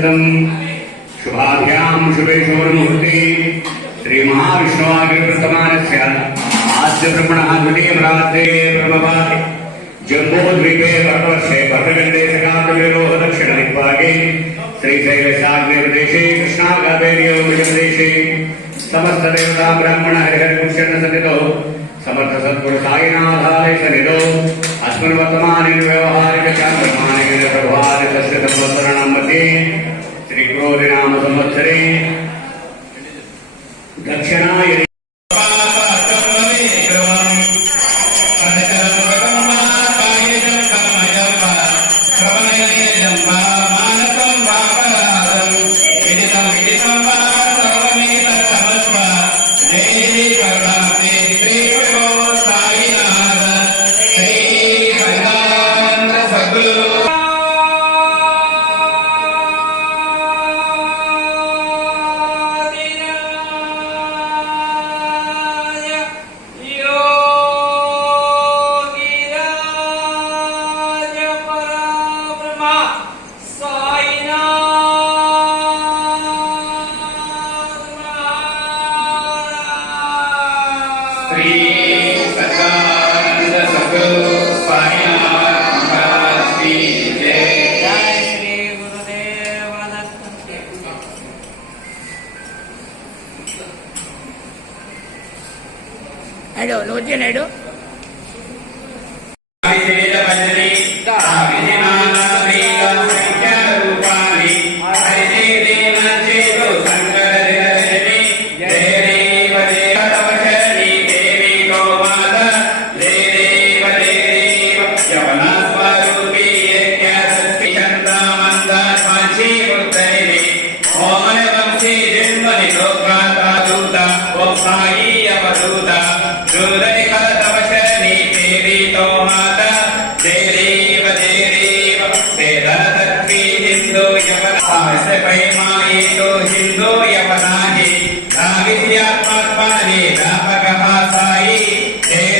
परमेश्वर पृच्छदम् शुभाभ्यां शुभे शुभमुहूर्ते श्री महाविष्णुवाग्र प्रथमानस्य आद्य ब्रह्मणः द्वितीयप्राते ब्रह्मवादे जम्बूद्वीपे भरतवर्षे भरतखण्डे सकातविरोह दक्षिणदिग्भागे श्रीशैलशाग्रप्रदेशे कृष्णाकावेर्योगप्रदेशे समस्तदेवता ब्राह्मण हरिहरकुशर्ण सन्निधौ समर्थ सद्गुरु साईनाथालय सन्निधौ अस्मिन् वर्तमाने व्यवहारिक चान्द्रमाने प्रभारितस्य संवत्सराणां मध्ये శ్రీ క్రోధినామ సంవత్సరే దక్షిణాయ శ్రీ సదానంద సద్గురు సాయినాథ్ మహారాజ్ శ్రీ నాయుడు నువ్వు వచ్చే నాయుడు జయ దేవ జయ దేవ యవన సాహస ప్రేమాయి తో యవనాహి నా విద్యాత్మాత్మాని వ్యాపక సాయి జయ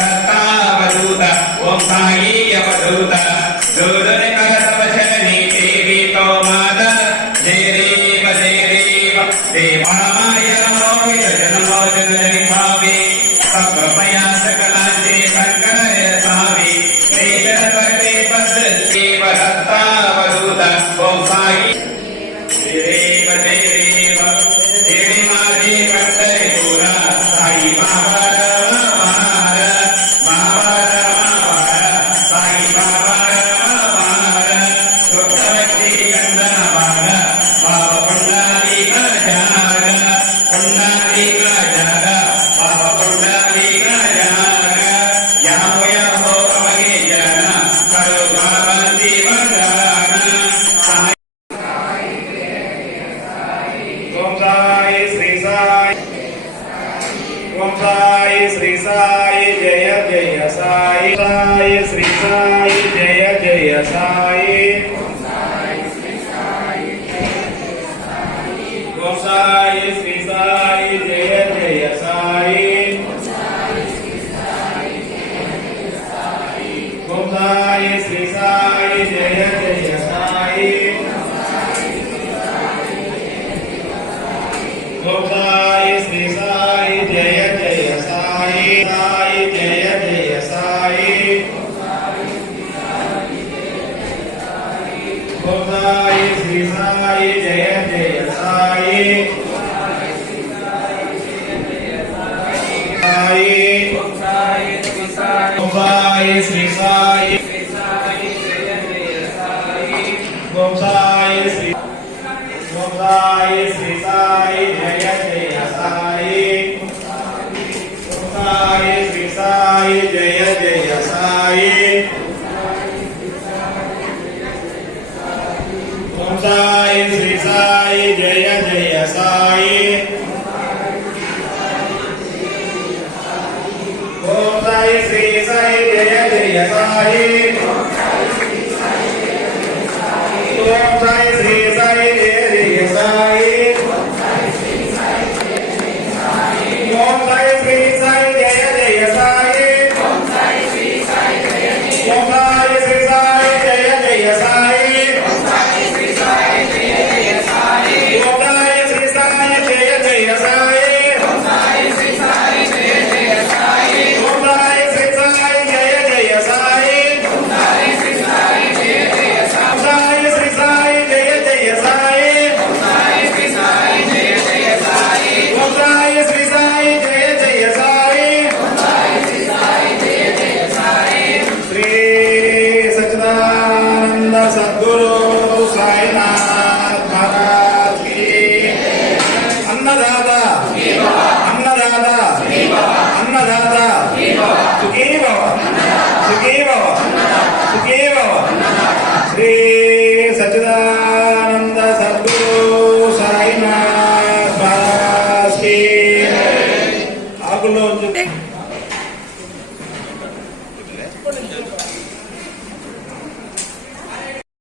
దత్తావధూత ఓం సాయి దేవి జనమో జనని జీవగాన సాయి ఓం సాయి శ్రీ సాయి ఓం సాయి శ్రీ సాయి జయ జయ సాయి. ఓం సాయి శ్రీ సాయి జయ జయ సాయి. సాయి జయ జయ సాయి. ఓం సాయి శ్రీ సాయి జయ జయ సాయి. సాయి ఓం సాయి. శ్రీ సాయి సాయి శ్రీ సాయి జయ జయ సాయి. ఓం సాయి శ్రీ సాయి జయ జయ సాయి. ఓం సాయి శ్రీ సాయి జయ జయ సాయి. ఓం సాయి శ్రీ సాయి జయ జయ సాయి. అన్నదాత. అన్నదాత. అన్నదాత. సుఖీ భవ సుఖీ భవ సుఖీ భవ శ్రీ సచిదానంద సద్గురు సాయినాథ.